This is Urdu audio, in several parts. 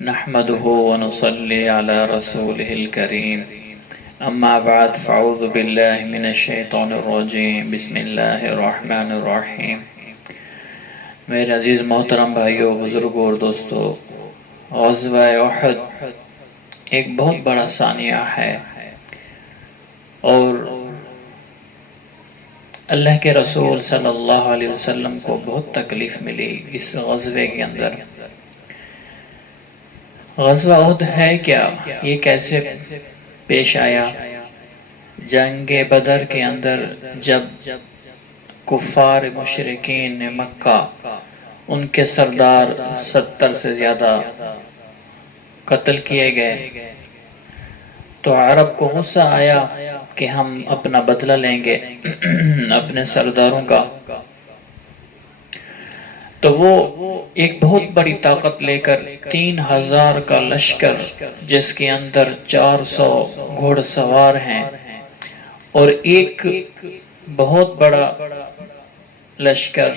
نحمده ونصلي على رسوله الكريم اما بعد فاعوذ بالله من الشیطان الرجیم بسم اللہ الرحمن الرحیم۔ میرے عزیز محترم بھائیوں، بزرگوں اور دوستوں، غزوہ احد ایک بہت بڑا ثانیہ ہے اور اللہ کے رسول صلی اللہ علیہ وسلم کو بہت تکلیف ملی اس غزوے کے اندر۔ غزوہ احد ہے کیا؟ یہ کیسے پیش آیا؟ جنگ بدر کے اندر جب کفار مشرکین مکہ ان کے سردار 70 سے زیادہ قتل کیے گئے تو عرب کو غصہ آیا کہ ہم اپنا بدلہ لیں گے اپنے سرداروں کا۔ تو وہ ایک بہت بڑی طاقت لے کر 3000 کا لشکر، جس کے اندر 400 گھوڑ سوار ہیں اور ایک بہت بڑا لشکر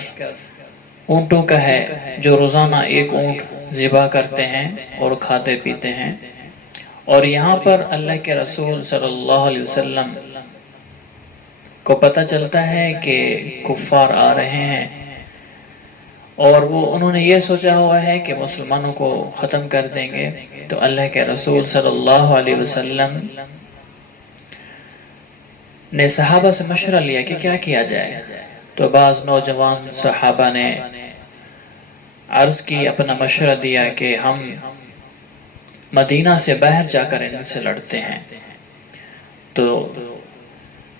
اونٹوں کا ہے، جو روزانہ ایک اونٹ ذبح کرتے ہیں اور کھاتے پیتے ہیں۔ اور یہاں پر اللہ کے رسول صلی اللہ علیہ وسلم کو پتہ چلتا ہے کہ کفار آ رہے ہیں، اور انہوں نے یہ سوچا ہوا ہے کہ مسلمانوں کو ختم کر دیں گے۔ تو اللہ کے رسول صلی اللہ علیہ وسلم نے صحابہ سے مشورہ لیا کہ کیا کیا جائے۔ تو بعض نوجوان صحابہ نے عرض کی، اپنا مشورہ دیا کہ ہم مدینہ سے باہر جا کر ان سے لڑتے ہیں۔ تو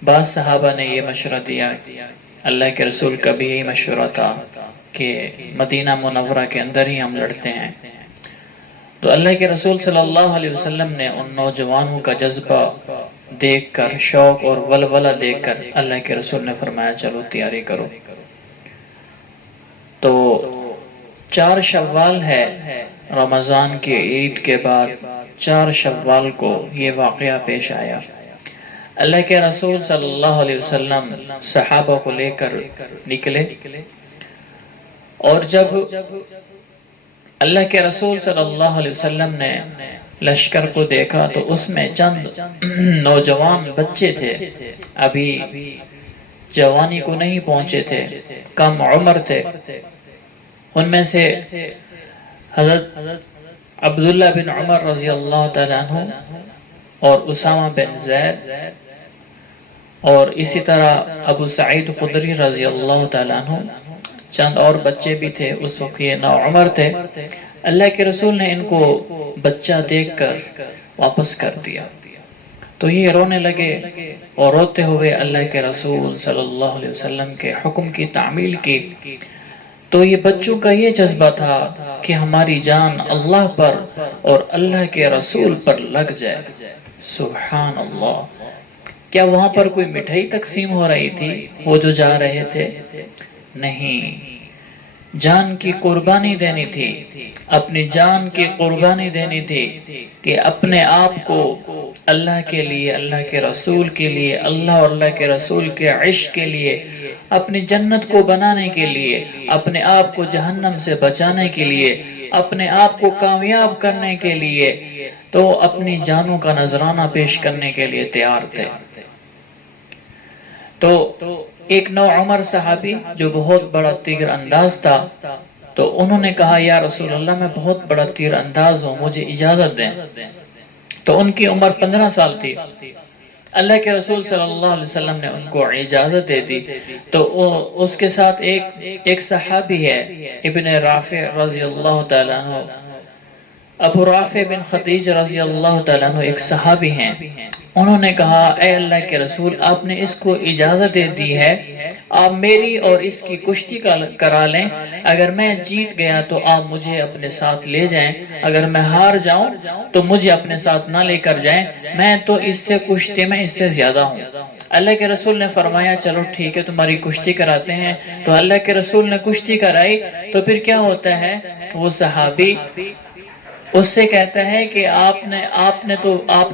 بعض صحابہ نے یہ مشورہ دیا، اللہ کے رسول کا بھی یہی مشورہ تھا کہ مدینہ منورہ کے اندر ہی ہم لڑتے ہیں۔ تو اللہ کے رسول صلی اللہ علیہ وسلم نے ان نوجوانوں کا جذبہ دیکھ کر، شوق اور ولولہ دیکھ کر اللہ کے رسول نے فرمایا چلو تیاری کرو۔ تو 4 شوال ہے، رمضان کے عید کے بعد 4 شوال کو یہ واقعہ پیش آیا۔ اللہ کے رسول صلی اللہ علیہ وسلم صحابہ کو لے کر نکلے، اور جب اللہ کے رسول صلی اللہ علیہ وسلم نے لشکر کو دیکھا تو اس میں چند نوجوان بچے تھے، ابھی جوانی کو نہیں پہنچے تھے، کم عمر تھے۔ ان میں سے حضرت عبداللہ بن عمر رضی اللہ تعالیٰ عنہ اور اسامہ بن زید اور اسی طرح ابو سعید خدری رضی اللہ تعالیٰ عنہ، چند اور بچے بھی تھے، اس وقت یہ 9 عمر تھے۔ اللہ کے رسول نے ان کو بچہ دیکھ کر واپس کر دیا، تو یہ رونے لگے اور روتے ہوئے اللہ کے رسول صلی اللہ علیہ وسلم کے حکم کی تعمیل کی۔ تو یہ بچوں کا یہ جذبہ تھا کہ ہماری جان اللہ پر اور اللہ کے رسول پر لگ جائے۔ سبحان اللہ! کیا وہاں پر کوئی مٹھائی تقسیم ہو رہی تھی وہ جو جا رہے تھے؟ نہیں، جان کی قربانی دینی تھی، اپنی جان کی قربانی دینی تھی کہ اپنے آپ کو اللہ کے لیے، اللہ کے رسول کے لیے، اللہ اور اللہ کے رسول کے عشق کے لیے، اپنی جنت کو بنانے کے لیے، اپنے آپ کو جہنم سے بچانے کے لیے، اپنے آپ کو کامیاب کرنے کے لیے، تو اپنی جانوں کا نذرانہ پیش کرنے کے لیے تیار تھے۔ تو ایک 9 عمر صحابی جو بہت بڑا تیر انداز تھا، تو انہوں نے کہا یا رسول اللہ میں بہت بڑا تیر انداز ہوں، مجھے اجازت دیں۔ تو ان کی عمر 15 سال تھی۔ اللہ کے رسول صلی اللہ علیہ وسلم نے ان کو اجازت دے دی۔ تو اس کے ساتھ ایک صحابی ہے، ابن رافع رضی اللہ تعالیٰ عنہ، ابو رافع بن خدیج رضی اللہ تعالیٰ عنہ ایک صحابی ہیں۔ انہوں نے کہا اے اللہ کے رسول، آپ نے اس کو اجازت دے دی ہے، آپ میری اور اس کی کشتی کرا لیں، اگر میں جیت گیا تو آپ مجھے اپنے ساتھ لے جائیں، اگر میں ہار جاؤں تو مجھے اپنے ساتھ نہ لے کر جائیں، میں تو اس سے کشتی میں اس سے زیادہ ہوں۔ اللہ کے رسول نے فرمایا چلو ٹھیک ہے، تمہاری کشتی کراتے ہیں۔ تو اللہ کے رسول نے کشتی کرائی، تو پھر کیا ہوتا ہے، وہ صحابی اس سے کہتا ہے کہ آپ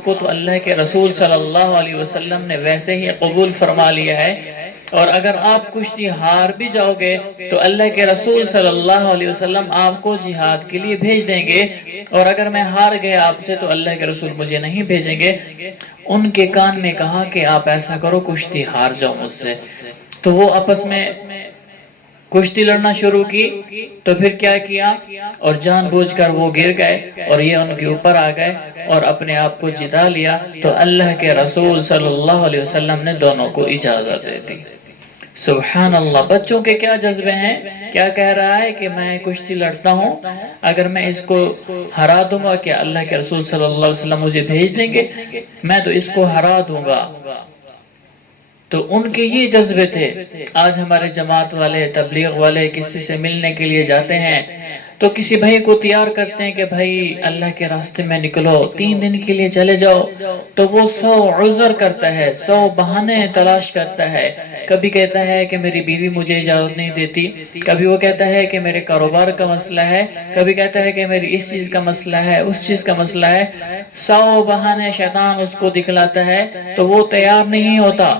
کو تو اللہ کے رسول صلی اللہ علیہ وسلم نے ویسے ہی قبول فرما لیا ہے اور اگر آپ کشتی ہار بھی جاؤ گے تو اللہ کے رسول صلی اللہ علیہ وسلم آپ کو جہاد کے لیے بھیج دیں گے، اور اگر میں ہار گیا آپ سے تو اللہ کے رسول مجھے نہیں بھیجیں گے۔ ان کے کان میں کہا کہ آپ ایسا کرو، کشتی ہار جاؤ مجھ سے۔ تو وہ آپس میں کشتی لڑنا شروع کی، تو پھر کیا کیا، اور جان بوجھ کر وہ گر گئے اور یہ ان کے اوپر آ گئے اور اپنے آپ کو جتا لیا۔ تو اللہ کے رسول صلی اللہ علیہ وسلم نے دونوں کو اجازت دے دی۔ سبحان اللہ، بچوں کے کیا جذبے ہیں، کیا کہہ رہا ہے کہ میں کشتی لڑتا ہوں، اگر میں اس کو ہرا دوں گا کہ اللہ کے رسول صلی اللہ علیہ وسلم مجھے بھیج دیں گے، میں تو اس کو ہرا دوں گا۔ تو ان کے یہ جذبے تھے۔ آج ہمارے جماعت والے، تبلیغ والے کسی سے ملنے کے لیے جاتے ہیں تو کسی بھائی کو تیار کرتے ہیں کہ بھائی اللہ کے راستے میں نکلو، 3 دن کے لیے چلے جاؤ، تو وہ 100 عذر کرتا ہے، 100 بہانے تلاش کرتا ہے۔ کبھی کہتا ہے کہ میری بیوی مجھے اجازت نہیں دیتی، کبھی وہ کہتا ہے کہ میرے کاروبار کا مسئلہ ہے، کبھی کہتا ہے کہ میری اس چیز کا مسئلہ ہے، اس چیز کا مسئلہ ہے۔ 100 بہانے شیطان اس کو دکھلاتا ہے تو وہ تیار نہیں ہوتا،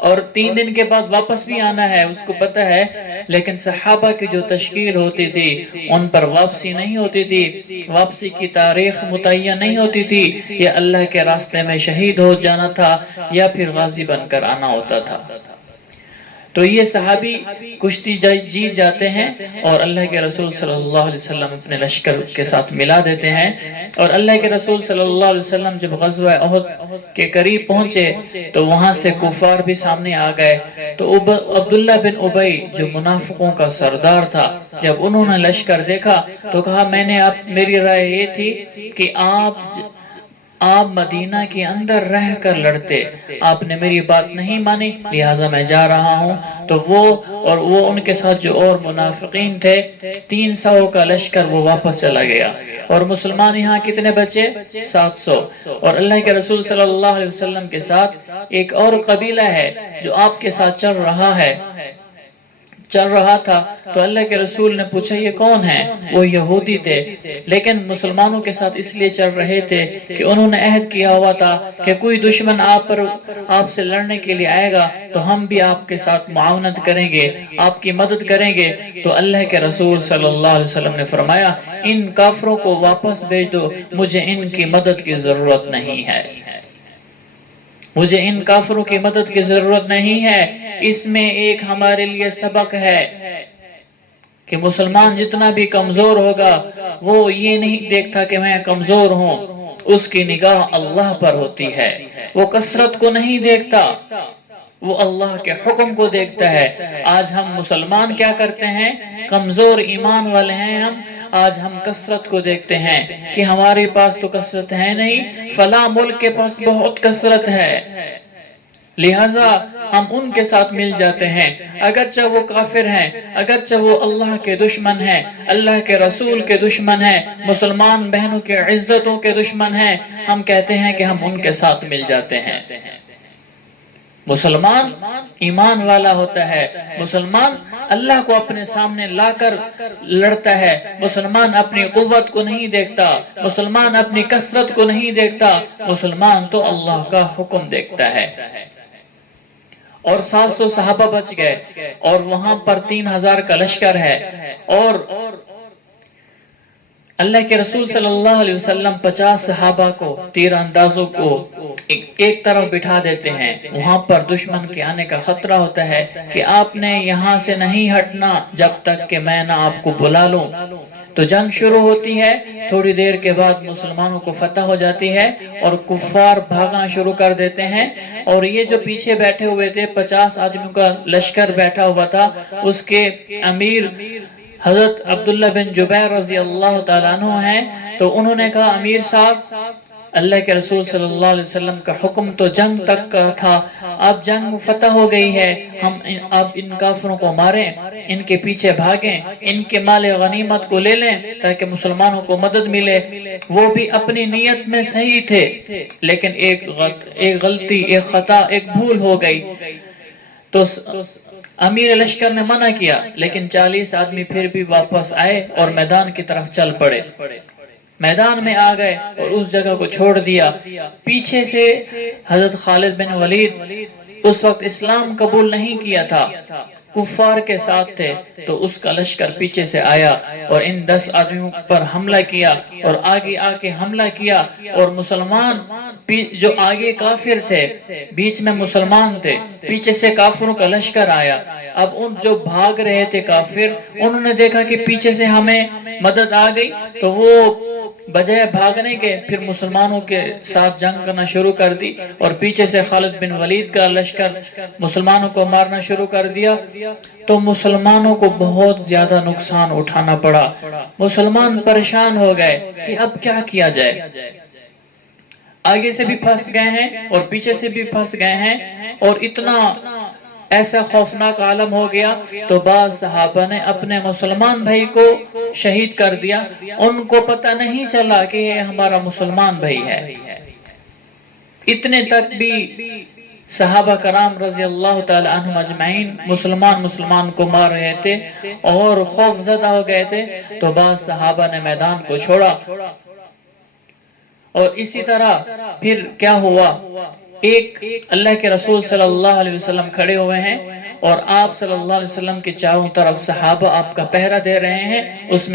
اور 3 دن کے بعد واپس بھی آنا ہے، اس کو پتہ ہے۔ لیکن صحابہ کی جو تشکیل ہوتی تھی ان پر واپسی نہیں ہوتی تھی، واپسی کی تاریخ متعین نہیں ہوتی تھی، یا اللہ کے راستے میں شہید ہو جانا تھا یا پھر غازی بن کر آنا ہوتا تھا۔ تو یہ صحابی کشتی جیت جاتے ہیں اور اللہ کے رسول صلی اللہ علیہ وسلم اپنے لشکر کے ساتھ ملا دیتے ہیں۔ اور اللہ کے رسول صلی اللہ علیہ وسلم جب غزوہ احد کے قریب پہنچے تو وہاں سے کفار بھی سامنے آ گئے۔ تو عبداللہ بن ابی جو منافقوں کا سردار تھا، جب انہوں نے لشکر دیکھا تو کہا میری رائے یہ تھی کہ آپ مدینہ کے اندر رہ کر لڑتے، آپ نے میری بات نہیں مانی، لہٰذا میں جا رہا ہوں۔ تو وہ ان کے ساتھ جو اور منافقین تھے، 300 کا لشکر، وہ واپس چلا گیا، اور مسلمان یہاں کتنے بچے؟ 700۔ اور اللہ کے رسول صلی اللہ علیہ وسلم کے ساتھ ایک اور قبیلہ ہے جو آپ کے ساتھ چل رہا تھا۔ تو اللہ کے رسول نے پوچھا یہ کون ہے؟ وہ یہودی تھے، لیکن مسلمانوں کے ساتھ اس لیے چل رہے تھے کہ انہوں نے عہد کیا ہوا تھا کہ کوئی دشمن آپ سے لڑنے کے لیے آئے گا تو ہم بھی آپ کے ساتھ معاونت کریں گے، آپ کی مدد کریں گے۔ تو اللہ کے رسول صلی اللہ علیہ وسلم نے فرمایا ان کافروں کو واپس بھیج دو، مجھے ان کی مدد کی ضرورت نہیں ہے، مجھے ان کافروں کی مدد کی ضرورت نہیں ہے۔ اس میں ایک ہمارے لیے سبق ہے کہ مسلمان جتنا بھی کمزور ہوگا وہ یہ نہیں دیکھتا کہ میں کمزور ہوں، اس کی نگاہ اللہ پر ہوتی ہے، وہ کثرت کو نہیں دیکھتا، وہ اللہ کے حکم کو دیکھتا ہے۔ آج ہم مسلمان کیا کرتے ہیں؟ کمزور ایمان والے ہیں ہم، آج ہم کثرت کو دیکھتے ہیں کہ ہمارے پاس تو کثرت ہے نہیں، فلاں ملک کے پاس بہت کثرت ہے، لہذا ہم ان کے ساتھ مل جاتے ہیں، اگرچہ وہ کافر ہیں، اگرچہ وہ اللہ کے دشمن ہیں، اللہ کے رسول کے دشمن ہیں، مسلمان بہنوں کے عزتوں کے دشمن ہیں، ہم کہتے ہیں کہ ہم ان کے ساتھ مل جاتے ہیں۔ مسلمان ایمان والا ہوتا ہے، مسلمان اللہ کو اپنے سامنے لا کر لڑتا ہے، مسلمان اپنی قوت کو نہیں دیکھتا، مسلمان اپنی کثرت کو نہیں دیکھتا، مسلمان تو اللہ کا حکم دیکھتا ہے۔ اور 700 صحابہ بچ گئے، اور وہاں پر 3000 کا لشکر ہے، اور اللہ کے رسول صلی اللہ علیہ وسلم 50 صحابہ کو، تیر اندازوں کو ایک طرف بٹھا دیتے ہیں۔ وہاں پر دشمن کے آنے کا خطرہ ہوتا ہے کہ آپ نے یہاں سے نہیں ہٹنا جب تک کہ میں نہ آپ کو بلا لوں۔ تو جنگ شروع ہوتی ہے، تھوڑی دیر کے بعد مسلمانوں کو فتح ہو جاتی ہے اور کفار بھاگنا شروع کر دیتے ہیں، اور یہ جو پیچھے بیٹھے ہوئے تھے 50 آدمیوں کا لشکر بیٹھا ہوا تھا، اس کے امیر حضرت عبداللہ بن جبیر رضی اللہ تعالیٰ عنہ ہیں۔ تو انہوں نے کہا امیر صاحب، اللہ کے رسول صلی اللہ علیہ وسلم کا حکم تو جنگ تک کا تھا، اب جنگ فتح ہو گئی ہے، ہم اب ان کافروں کو ماریں، ان کے پیچھے بھاگیں، ان کے مال غنیمت کو لے لیں تاکہ مسلمانوں کو مدد ملے۔ وہ بھی اپنی نیت میں صحیح تھے، لیکن ایک غلطی، ایک خطا، ایک بھول ہو گئی، تو امیر لشکر نے منع کیا، لیکن 40 آدمی پھر بھی واپس آئے اور میدان کی طرف چل پڑے، میدان میں آ گئے اور اس جگہ کو چھوڑ دیا۔ پیچھے سے حضرت خالد بن ولید اس وقت اسلام قبول نہیں کیا تھا، کفار کے ساتھ تھے، تو اس کا لشکر پیچھے سے آیا اور ان 10 آدمیوں پر حملہ کیا اور آگے آ کے حملہ کیا، اور مسلمان جو آگے کافر تھے بیچ میں مسلمان تھے، پیچھے سے کافروں کا لشکر آیا۔ اب ان جو بھاگ رہے تھے کافر، انہوں نے دیکھا کہ پیچھے سے ہمیں مدد آ گئی، تو وہ بجائے بھاگنے کے پھر مسلمانوں کے ساتھ جنگ کرنا شروع کر دی، اور پیچھے سے خالد بن ولید کا لشکر مسلمانوں کو مارنا شروع کر دیا۔ تو مسلمانوں کو بہت زیادہ نقصان اٹھانا پڑا، مسلمان پریشان ہو گئے کہ اب کیا کیا جائے، آگے سے بھی پھنس گئے ہیں اور پیچھے سے بھی پھنس گئے ہیں، اور اتنا ایسا خوفناک عالم ہو گیا۔ تو بعض صحابہ نے اپنے مسلمان بھائی کو شہید کر دیا، ان کو پتہ نہیں چلا کہ یہ ہمارا مسلمان بھائی ہے۔ اتنے تک بھی صحابہ کرام رضی اللہ تعالی عنہم اجمعین مسلمان کو مار رہے تھے اور خوف زدہ ہو گئے تھے، تو بعض صحابہ نے میدان کو چھوڑا۔ اور اسی طرح پھر کیا ہوا، ایک اللہ کے رسول صلی اللہ علیہ وسلم کھڑے ہوئے ہیں اور آپ صلی اللہ علیہ وسلم کے چاروں طرف صحابہ آپ کا پہرہ دے رہے ہیں، اس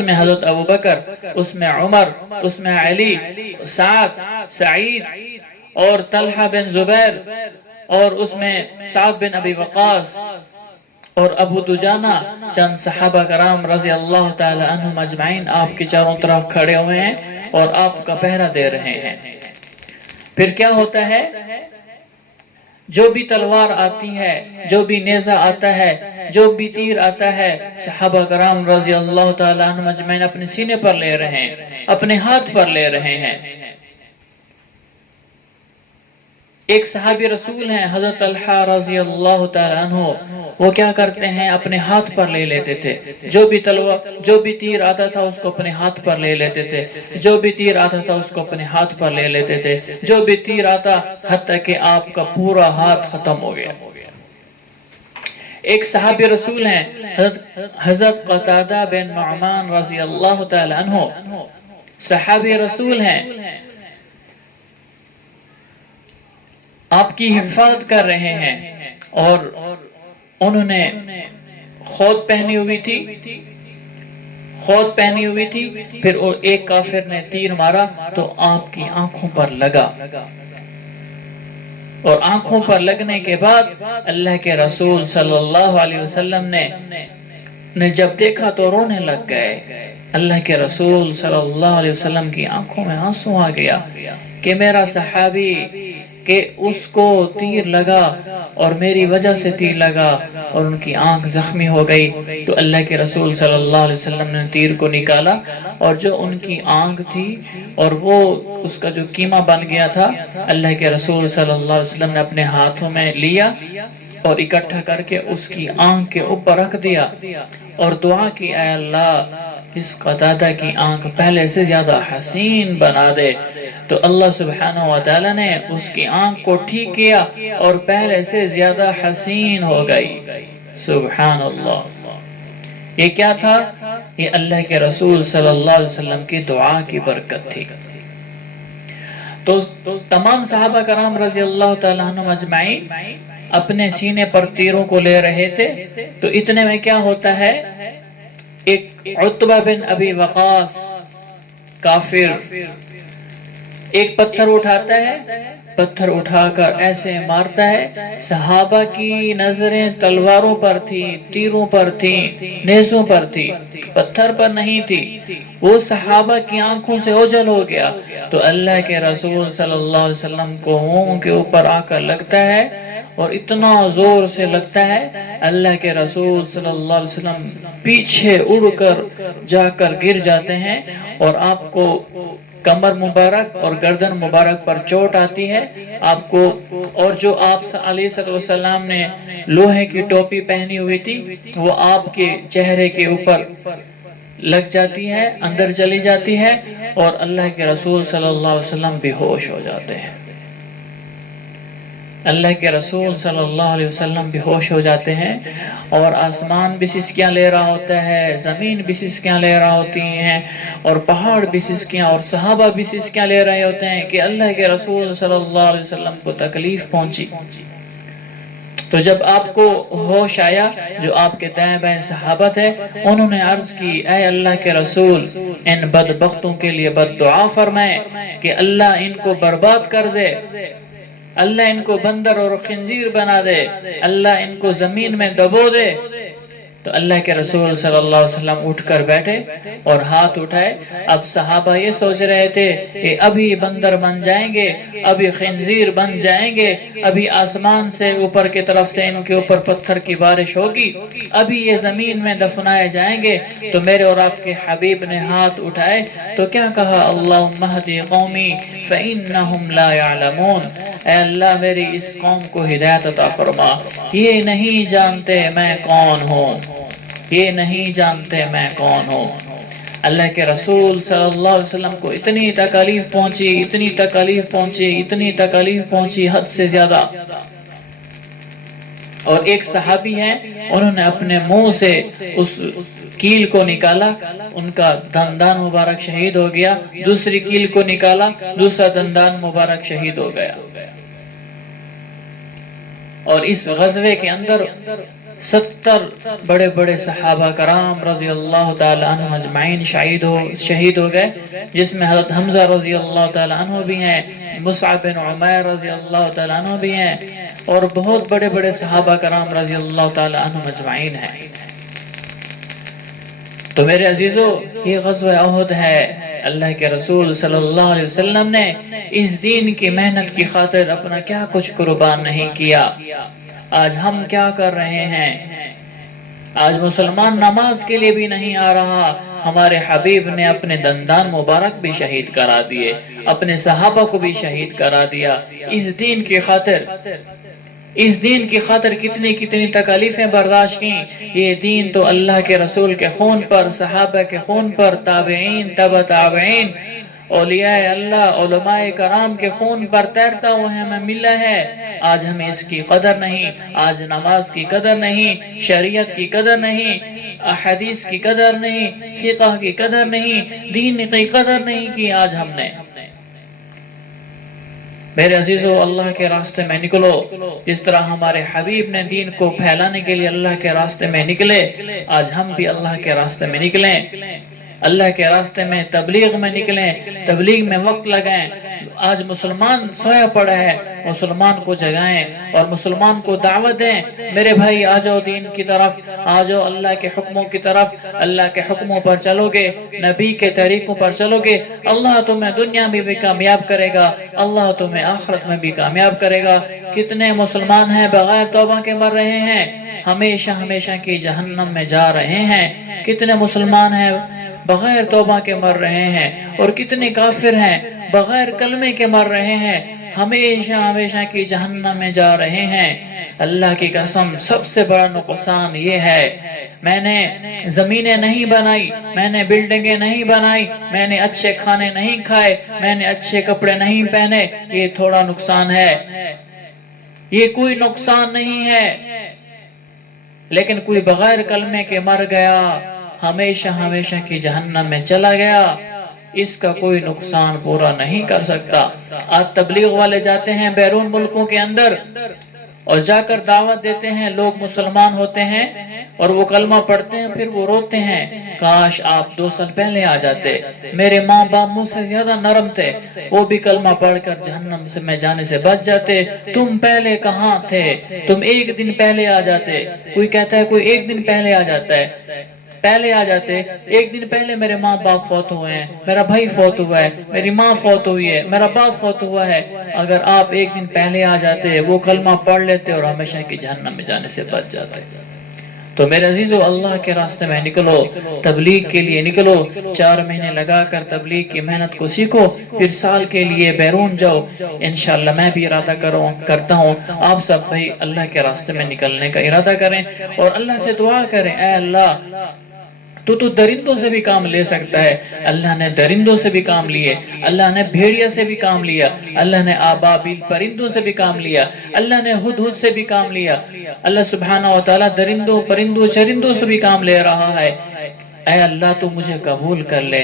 میں حضرت ابوبکر، اس میں عمر، اس میں علی، سعد، سعید اور طلحہ بن زبیر، اور اس میں سعد بن ابی وقاص اور ابو دجانہ، چند صحابہ کرام رضی اللہ تعالی عنہم اجمعین آپ کے چاروں طرف کھڑے ہوئے ہیں اور آپ کا پہرہ دے رہے ہیں۔ پھر کیا ہوتا ہے، جو بھی تلوار آتی ہے، جو بھی نیزہ آتا ہے، جو بھی تیر آتا ہے، صحابہ کرام رضی اللہ تعالی عنہم اجمعین اپنے سینے پر لے رہے ہیں، اپنے ہاتھ پر لے رہے ہیں۔ ایک صحابی رسول ہیں حضرت طلحہ رضی اللہ تعالی عنہ، وہ کیا کرتے ہیں، اپنے ہاتھ پر لے لیتے تھے، جو بھی تیر آتا تھا اس کو اپنے ہاتھ پر لے لیتے تھے، جو بھی تیر آتا تھا اس کو اپنے ہاتھ پر لے لیتے تھے، جو بھی تیر آتا، حتیٰ کہ آپ کا پورا ہاتھ ختم ہو گیا۔ ایک صحابی رسول ہیں حضرت قتادہ بن نعمان رضی اللہ تعالی عنہ، صحابی رسول ہیں، آپ کی حفاظت کر رہے ہیں، اور انہوں نے خود پہنی ہوئی تھی، پھر ایک کافر نے تیر مارا تو آپ کی آنکھوں پر لگا، اور آنکھوں پر لگنے کے بعد اللہ کے رسول صلی اللہ علیہ وسلم نے جب دیکھا تو رونے لگ گئے۔ اللہ کے رسول صلی اللہ علیہ وسلم کی آنکھوں میں آنسو آ گیا کہ میرا صحابی، کہ اس کو تیر لگا اور میری وجہ سے تیر لگا اور ان کی آنکھ زخمی ہو گئی۔ تو اللہ کے رسول صلی اللہ علیہ وسلم نے تیر کو نکالا، اور جو ان کی آنکھ تھی اور وہ اس کا جو قیمہ بن گیا تھا، اللہ کے رسول صلی اللہ علیہ وسلم نے اپنے ہاتھوں میں لیا اور اکٹھا کر کے اس کی آنکھ کے اوپر رکھ دیا اور دعا کی، اے اللہ اس قتادہ کی آنکھ پہلے سے زیادہ حسین بنا دے۔ تو اللہ سبحانہ وتعالی نے اس کی آنکھ کو ٹھیک کیا اور پہلے سے زیادہ حسین ہو گئی۔ سبحان اللہ، یہ کیا تھا؟ یہ اللہ کے رسول صلی اللہ علیہ وسلم کی دعا کی برکت تھی۔ تو تمام صحابہ کرام رضی اللہ تعالی عنہم اجمعین اپنے سینے پر تیروں کو لے رہے تھے، تو اتنے میں کیا ہوتا ہے، ایک عتبہ بن ابی وقاص کافر ایک پتھر اٹھاتا ہے، پتھر اٹھا کر ایسے مارتا ہے، صحابہ کی نظریں تلواروں پر تھی، تیروں پر تھی، نیزوں پر تھی، پتھر پر نہیں تھی۔ وہ صحابہ کی آنکھوں سے اوجھل ہو گیا، تو اللہ کے رسول صلی اللہ علیہ وسلم کو منہ کے اوپر آ کر لگتا ہے، اور اتنا زور سے لگتا ہے، اللہ کے رسول صلی اللہ علیہ وسلم پیچھے اڑ کر جا کر گر جاتے ہیں، اور آپ کو کمر مبارک اور گردن مبارک پر چوٹ آتی ہے آپ کو، اور جو آپ علیہ السلام نے لوہے کی ٹوپی پہنی ہوئی تھی وہ آپ کے چہرے کے اوپر لگ جاتی ہے، اندر چلی جاتی ہے، اور اللہ کے رسول صلی اللہ علیہ وسلم بے ہوش ہو جاتے ہیں۔ اللہ کے رسول صلی اللہ علیہ وسلم بے ہوش ہو جاتے ہیں، اور آسمان بھی سسکیاں لے رہا ہوتا ہے، زمین بھی سسکیاں لے رہا ہوتی ہیں، اور پہاڑ بھی سسکیاں، اور صحابہ بھی سسکیاں لے رہے ہوتے ہیں کہ اللہ کے رسول صلی اللہ علیہ وسلم کو تکلیف پہنچی۔ تو جب آپ کو ہوش آیا، جو آپ کے دائیں بائیں صحابہ تھے، انہوں نے عرض کی اے اللہ کے رسول، ان بدبختوں کے لیے بد دعا فرمائے کہ اللہ ان کو برباد کر دے، اللہ ان کو بندر اور خنزیر بنا دے، اللہ ان کو زمین میں دبو دے۔ تو اللہ کے رسول صلی اللہ علیہ وسلم اٹھ کر بیٹھے اور ہاتھ اٹھائے۔ اب صحابہ یہ سوچ رہے تھے کہ ابھی بندر بن جائیں گے، ابھی خنزیر بن جائیں گے، ابھی آسمان سے اوپر کی طرف سے ان کے اوپر پتھر کی بارش ہوگی، ابھی یہ زمین میں دفنائے جائیں گے۔ تو میرے اور آپ کے حبیب نے ہاتھ اٹھائے تو کیا کہا؟ اللہم اہدی قومی فإنہم لا یعلمون، اے اللہ میری اس قوم کو ہدایت عطا فرما، یہ نہیں جانتے میں کون ہوں، یہ نہیں جانتے میں کون ہوں۔ اللہ کے رسول صلی اللہ علیہ وسلم کو اتنی تکلیف پہنچی، اتنی تکلیف پہنچی، اتنی تکلیف پہنچی حد سے زیادہ۔ اور ایک صحابی ہیں، انہوں نے اپنے منہ سے اس کیل کو نکالا، ان کا دندان مبارک شہید ہو گیا، دوسری کیل کو نکالا، دوسرا دندان مبارک شہید ہو گیا۔ اور اس غزوے کے اندر 70 بڑے بڑے صحابہ کرام رضی اللہ تعالی عنہ اجمعین شہید ہو گئے، جس میں حضرت حمزہ رضی اللہ تعالی عنہ بھی ہیں، مصعب بن عمیر رضی اللہ تعالی عنہ بھی ہیں، اور بہت بڑے بڑے صحابہ کرام رضی اللہ تعالی عنہ اجمعین ہیں۔ تو میرے عزیزو، یہ غزوہ احد ہے۔ اللہ کے رسول صلی اللہ علیہ وسلم نے اس دین کی محنت کی خاطر اپنا کیا کچھ قربان نہیں کیا۔ آج ہم کیا کر رہے ہیں؟ آج مسلمان نماز کے لیے بھی نہیں آ رہا۔ ہمارے حبیب نے اپنے دندان مبارک بھی شہید کرا دیے، اپنے صحابہ کو بھی شہید کرا دیا اس دین کی خاطر۔ اس دین کی خاطر کتنی کتنی تکلیفیں برداشت کی۔ یہ دین تو اللہ کے رسول کے خون پر، صحابہ کے خون پر، تابعین، تبع تابعین، اولیاء اللہ، علماء کرام کے خون پر تیرتا ہوا ہمیں ملا ہے۔ آج ہمیں اس کی قدر نہیں، آج نماز کی قدر نہیں، شریعت کی قدر نہیں، احادیث کی قدر نہیں، فقہ کی قدر نہیں، دین کی قدر نہیں کی آج ہم نے۔ میرے عزیزو، اللہ کے راستے میں نکلو، جس طرح ہمارے حبیب نے دین کو پھیلانے کے لیے اللہ کے راستے میں نکلے، آج ہم بھی اللہ کے راستے میں نکلیں، اللہ کے راستے میں تبلیغ میں نکلیں، تبلیغ میں وقت لگائیں۔ آج مسلمان سویا پڑا ہے، مسلمان کو جگائیں اور مسلمان کو دعوت دیں، میرے بھائی آ جاؤ دین کی طرف، آ جاؤ اللہ کے حکموں کی طرف۔ اللہ کے حکموں پر چلو گے، نبی کے طریقوں پر چلو گے، اللہ تمہیں دنیا میں بھی کامیاب کرے گا، اللہ تمہیں آخرت میں بھی کامیاب کرے گا۔ کتنے مسلمان ہیں بغیر توبہ کے مر رہے ہیں، ہمیشہ ہمیشہ کی جہنم میں جا رہے ہیں۔ کتنے مسلمان ہیں بغیر توبہ کے مر رہے ہیں، اور کتنے کافر ہیں بغیر کلمے کے مر رہے ہیں، ہمیشہ ہمیشہ کی جہنم میں جا رہے ہیں۔ اللہ کی قسم، سب سے بڑا نقصان یہ ہے، میں نے زمینیں نہیں بنائی، میں نے بلڈنگیں نہیں بنائی، میں نے اچھے کھانے نہیں کھائے، میں نے اچھے کپڑے نہیں پہنے، یہ تھوڑا نقصان ہے، یہ کوئی نقصان نہیں ہے۔ لیکن کوئی بغیر کلمے کے مر گیا، ہمیشہ ہمیشہ کی جہنم میں چلا گیا، اس کا کوئی نقصان پورا نہیں کر سکتا۔ آج تبلیغ والے جاتے ہیں بیرون ملکوں کے اندر اور جا کر دعوت دیتے ہیں، لوگ مسلمان ہوتے ہیں اور وہ کلمہ پڑھتے ہیں، پھر وہ روتے ہیں، کاش آپ 2 سال پہلے آ جاتے، میرے ماں باپ مجھ سے زیادہ نرم تھے، وہ بھی کلمہ پڑھ کر جہنم سے میں جانے سے بچ جاتے، تم پہلے کہاں تھے، تم 1 دن پہلے آ جاتے۔ کوئی کہتا ہے کوئی 1 دن پہلے آ جاتا ہے، پہلے آ جاتے، 1 دن پہلے میرے ماں باپ فوت ہوئے ہیں، میرا بھائی فوت ہوا ہے، میری ماں فوت ہوئی ہے، میرا باپ فوت ہوا ہے۔ اگر آپ 1 دن پہلے آ جاتے، وہ کلمہ پڑھ لیتے اور ہمیشہ کی جہنم میں جانے سے بچ جاتے۔ تو میرے عزیزو، اللہ کے راستے میں نکلو، تبلیغ کے لیے نکلو، 4 مہینے لگا کر تبلیغ کی محنت کو سیکھو، پھر سال کے لیے بیرون جاؤ۔ انشاءاللہ میں بھی ارادہ کرتا ہوں، آپ سب بھائی اللہ کے راستے میں نکلنے کا ارادہ کریں اور اللہ سے دعا کریں، اے اللہ تو درندوں سے بھی کام لے سکتا ہے۔ اللہ نے درندوں سے بھی کام لیے، اللہ نے بھیڑیا سے بھی کام لیا، اللہ نے آبابیل پرندوں سے بھی کام لیا، اللہ نے ہدہد سے بھی کام لیا۔ اللہ سبحانہ و تعالیٰ درندوں، پرندوں، چرندوں سے بھی کام لے رہا ہے۔ اے اللہ تو مجھے قبول کر لے،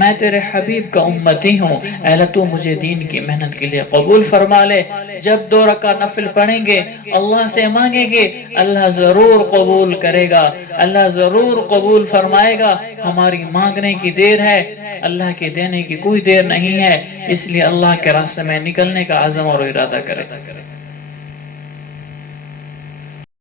میں تیرے حبیب کا امتی ہوں، اے اللہ تو مجھے دین کی محنت کے لیے قبول فرما لے۔ جب 2 رکعت نفل پڑھیں گے، اللہ سے مانگیں گے، اللہ ضرور قبول کرے گا، اللہ ضرور قبول فرمائے گا۔ ہماری مانگنے کی دیر ہے، اللہ کے دینے کی کوئی دیر نہیں ہے، اس لیے اللہ کے راستے میں نکلنے کا عزم اور ارادہ کرے۔